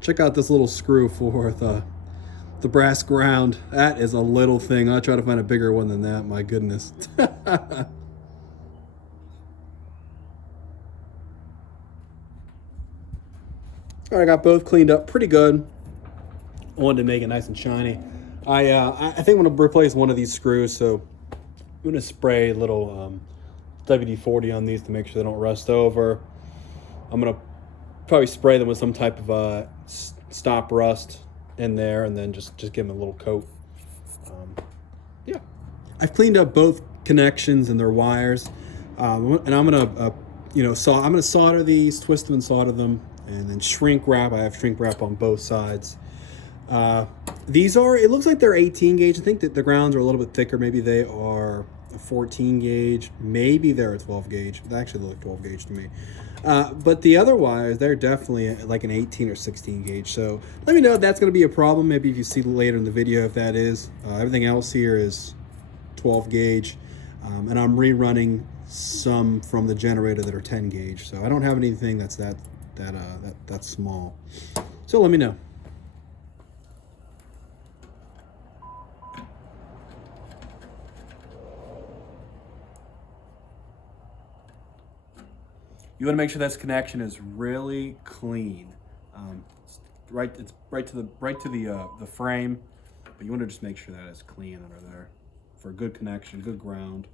Check out this little screw for the brass ground. That is a little thing. I'll try to find a bigger one than that. My goodness. All right, I got both cleaned up pretty good. I wanted to make it nice and shiny. I think I'm gonna replace one of these screws, so I'm gonna spray a little WD-40 on these to make sure they don't rust over. I'm gonna probably spray them with some type of stop rust in there, and then just give them a little coat. Yeah, I've cleaned up both connections and their wires, and I'm gonna I'm gonna solder these, twist them and solder them, and then shrink wrap. I have shrink wrap on both sides. These are, it looks like they're 18 gauge. I think that the grounds are a little bit thicker. Maybe they are a 14 gauge. Maybe they're a 12 gauge. They actually look 12 gauge to me. But the other wires, they're definitely like an 18 or 16 gauge. So let me know if that's going to be a problem. Maybe if you see later in the video if that is. Everything else here is 12 gauge. And I'm rerunning some from the generator that are 10 gauge. So I don't have anything that's that small. So let me know. You want to make sure this connection is really clean. It's right to the frame, but you want to just make sure that it's clean under there for a good connection, good ground.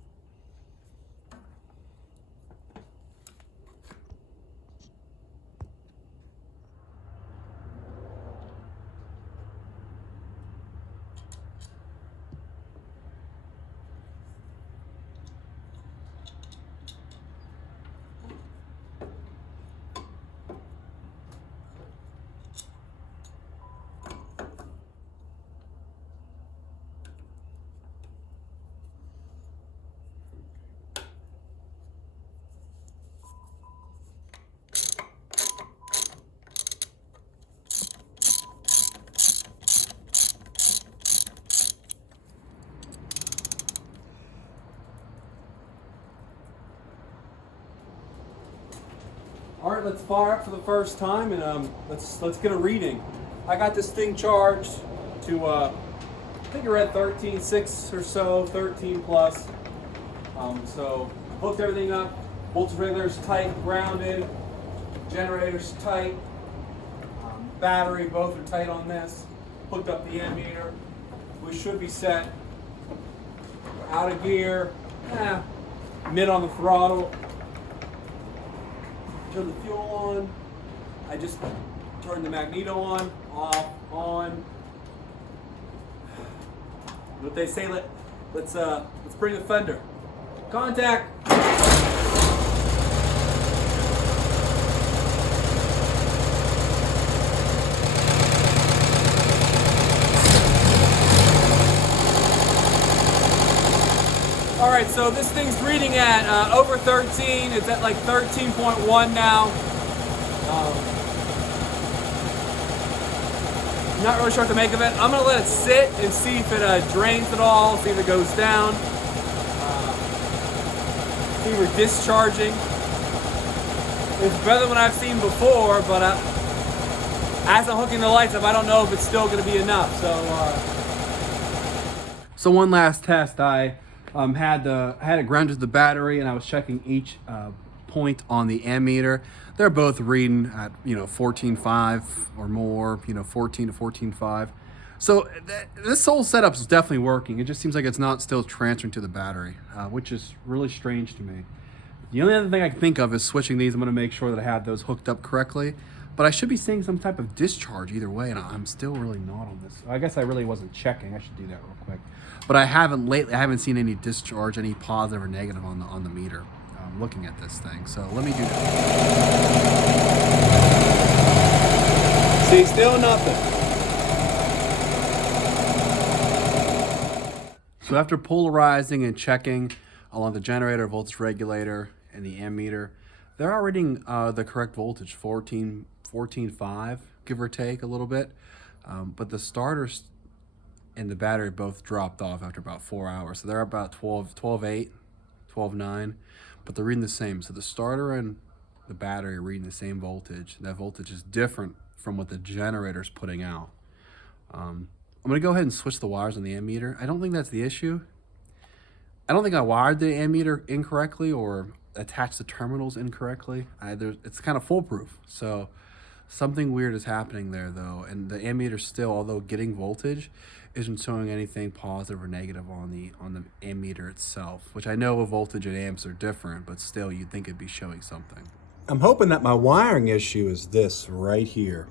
All right, let's fire up for the first time, and let's get a reading. I got this thing charged to I think we're at 13.6 or so, 13 plus. So hooked everything up. Voltage regulator's tight, grounded. Generator's tight. Battery, both are tight on this. Hooked up the ammeter. We should be set. Out of gear. Mid on the throttle. Turn the fuel on. I just turned the Magneto on, off, on. What they say, let's bring the fender. Contact. All right, so this thing's reading at over 13. It's at like 13.1 now. I'm not really sure what to make of it. I'm gonna let it sit and see if it drains at all, see if it goes down. See if we're discharging. It's better than what I've seen before, but as I'm hooking the lights up, I don't know if it's still gonna be enough. So one last test. I had it grounded to the battery, and I was checking each point on the ammeter. They're both reading at 14.5 or more, 14 to 14.5. So this whole setup is definitely working. It just seems like it's not still transferring to the battery, which is really strange to me. The only other thing I can think of is switching these. I'm going to make sure that I have those hooked up correctly, but I should be seeing some type of discharge either way, and I'm still really not on this. I guess I really wasn't checking. I should do that real quick. But I haven't lately. I haven't seen any discharge, any positive or negative on the meter. looking at this thing. So let me do that. See, still nothing. So after polarizing and checking along the generator, voltage regulator, and the ammeter, they're all reading the correct voltage, 14.5, give or take a little bit. But the starters and the battery both dropped off after about 4 hours. So they're about 12.8, 12.9, but they're reading the same. So the starter and the battery are reading the same voltage. That voltage is different from what the generator's putting out. I'm gonna go ahead and switch the wires on the ammeter. I don't think that's the issue. I don't think I wired the ammeter incorrectly or attached the terminals incorrectly. It's kind of foolproof. So something weird is happening there though. And the ammeter still, although getting voltage, isn't showing anything positive or negative on the ammeter itself, which I know voltage and amps are different, but still you'd think it'd be showing something. I'm hoping that my wiring issue is this right here.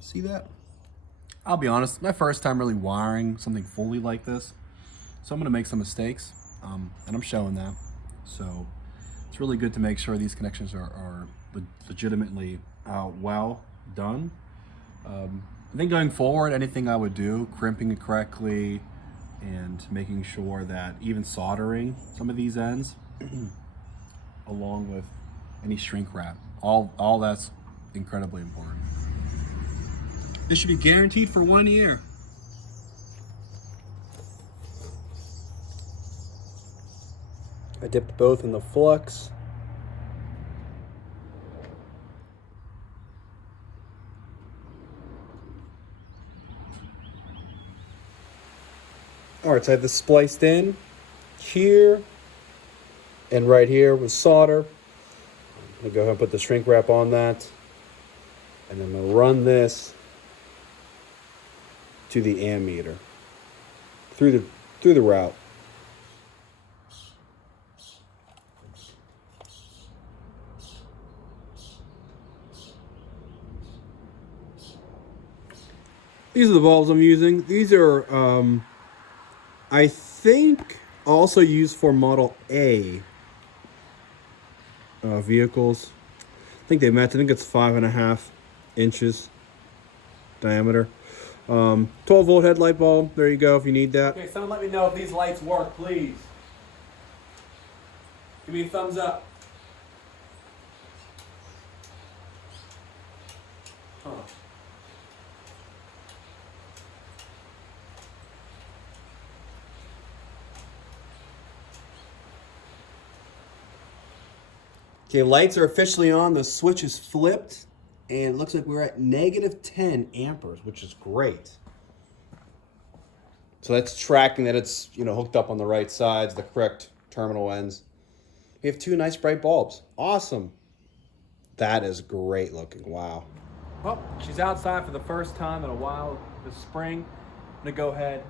See that? I'll be honest, my first time really wiring something fully like this, so I'm gonna make some mistakes, and I'm showing that. So it's really good to make sure these connections are legitimately well done. I think going forward, anything I would do, crimping it correctly and making sure that even soldering some of these ends, along with any shrink wrap, all that's incredibly important. This should be guaranteed for 1 year. I dipped both in the flux. All right, so I have this spliced in here and right here with solder. I'm gonna go ahead and put the shrink wrap on that. And I'm gonna run this to the ammeter through the route. These are the bulbs I'm using. These are, I think, also used for Model A vehicles. I think they match. I think it's 5.5 inches diameter. 12 volt headlight bulb. There you go if you need that. Okay, someone let me know if these lights work, please. Give me a thumbs up. Huh. Okay, lights are officially on. The switch is flipped, and it looks like we're at -10 amperes, which is great. So that's tracking that it's, hooked up on the right sides, the correct terminal ends. We have 2 nice bright bulbs. Awesome. That is great looking. Wow. Well, she's outside for the first time in a while this spring. I'm gonna go ahead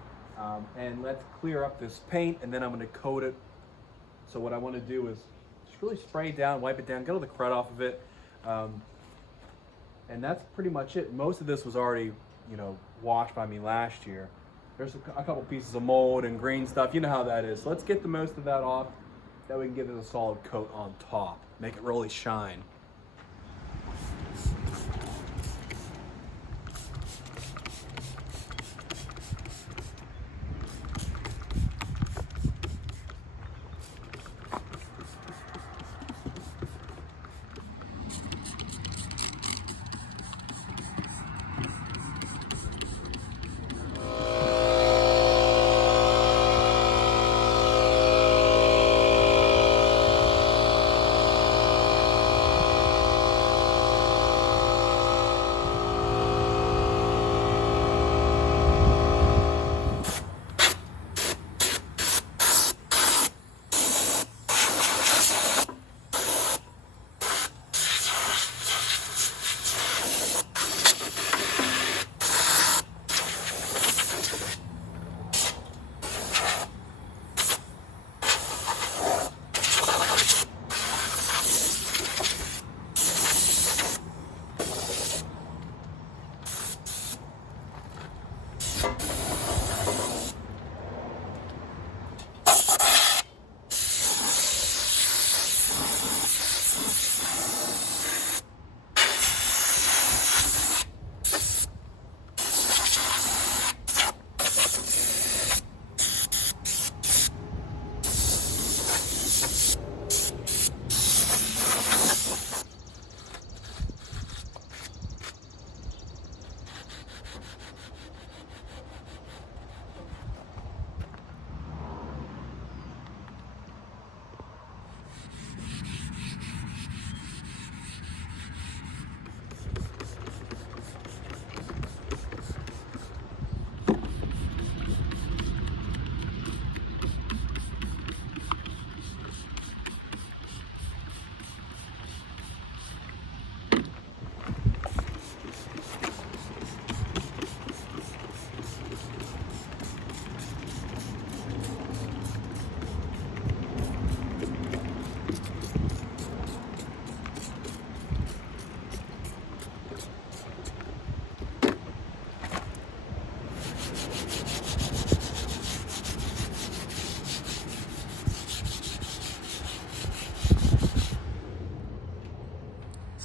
and let's clear up this paint, and then I'm gonna coat it. So what I want to do is just really spray it down, wipe it down, get all the crud off of it. And that's pretty much it. Most of this was already, washed by me last year. There's a couple pieces of mold and green stuff. You know how that is. So let's get the most of that off. That we can give it a solid coat on top. Make it really shine.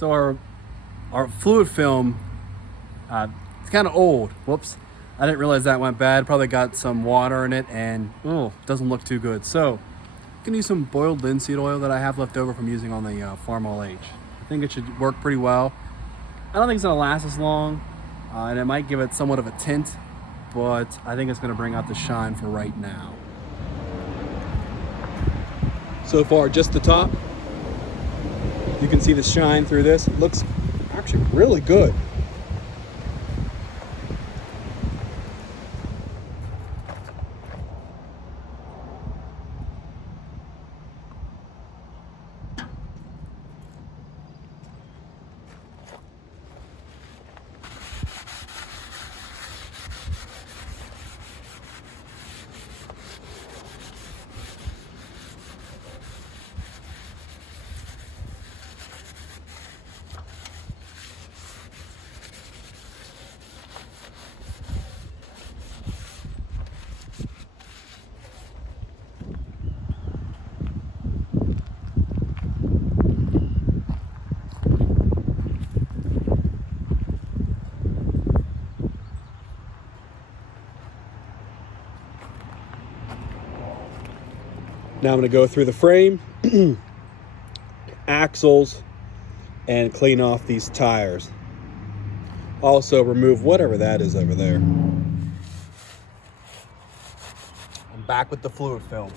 So our fluid film, it's kind of old. Whoops. I didn't realize that went bad. Probably got some water in it and doesn't look too good. So you can use some boiled linseed oil that I have left over from using on the Farmall A. I think it should work pretty well. I don't think it's gonna last as long, and it might give it somewhat of a tint, but I think it's gonna bring out the shine for right now. So far, just the top. You can see the shine through this. It looks actually really good. Now I'm going to go through the frame, axles, and clean off these tires. Also remove whatever that is over there. I'm back with the fluid film.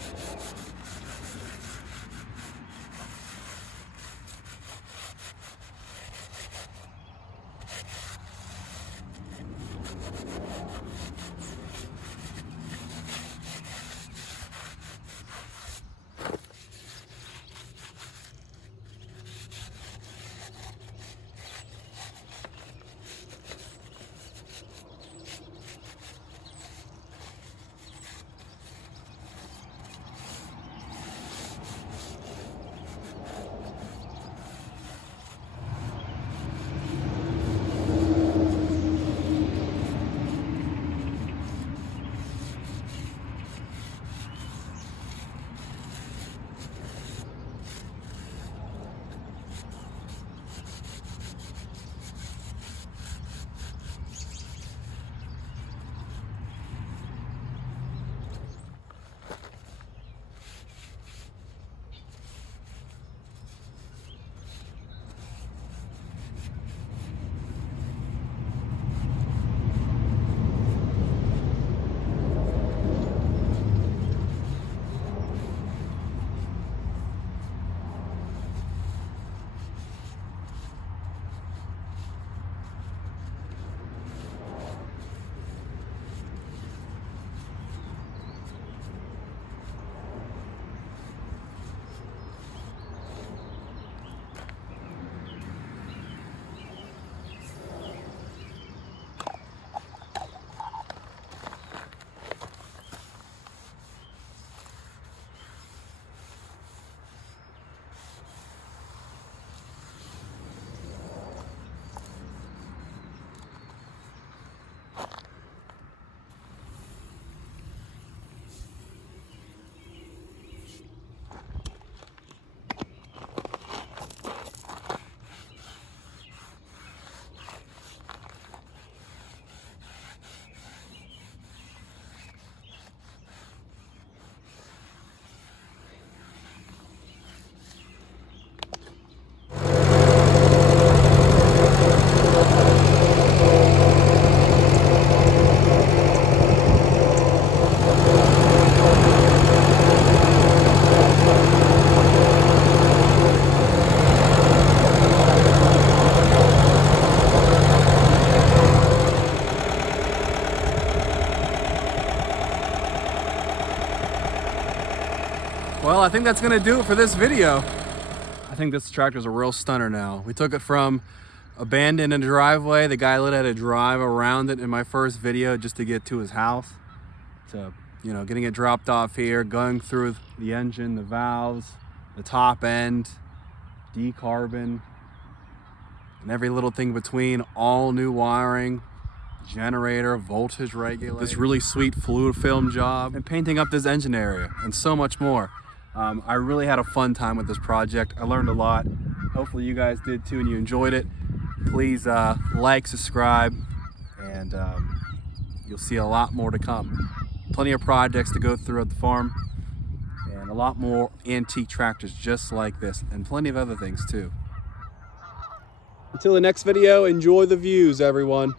Well, I think that's gonna do it for this video. I think this tractor's a real stunner now. We took it from abandoned in a driveway. The guy literally had to drive around it in my first video just to get to his house. To, you know, getting it dropped off here, going through the engine, the valves, the top end, decarbon, and every little thing between, all new wiring, generator, voltage regulator, this really sweet fluid film job, and painting up this engine area, and so much more. I really had a fun time with this project. I learned a lot. Hopefully you guys did too and you enjoyed it. Please like, subscribe, and you'll see a lot more to come. Plenty of projects to go through at the farm, and a lot more antique tractors just like this, and plenty of other things too. Until the next video, enjoy the views, everyone.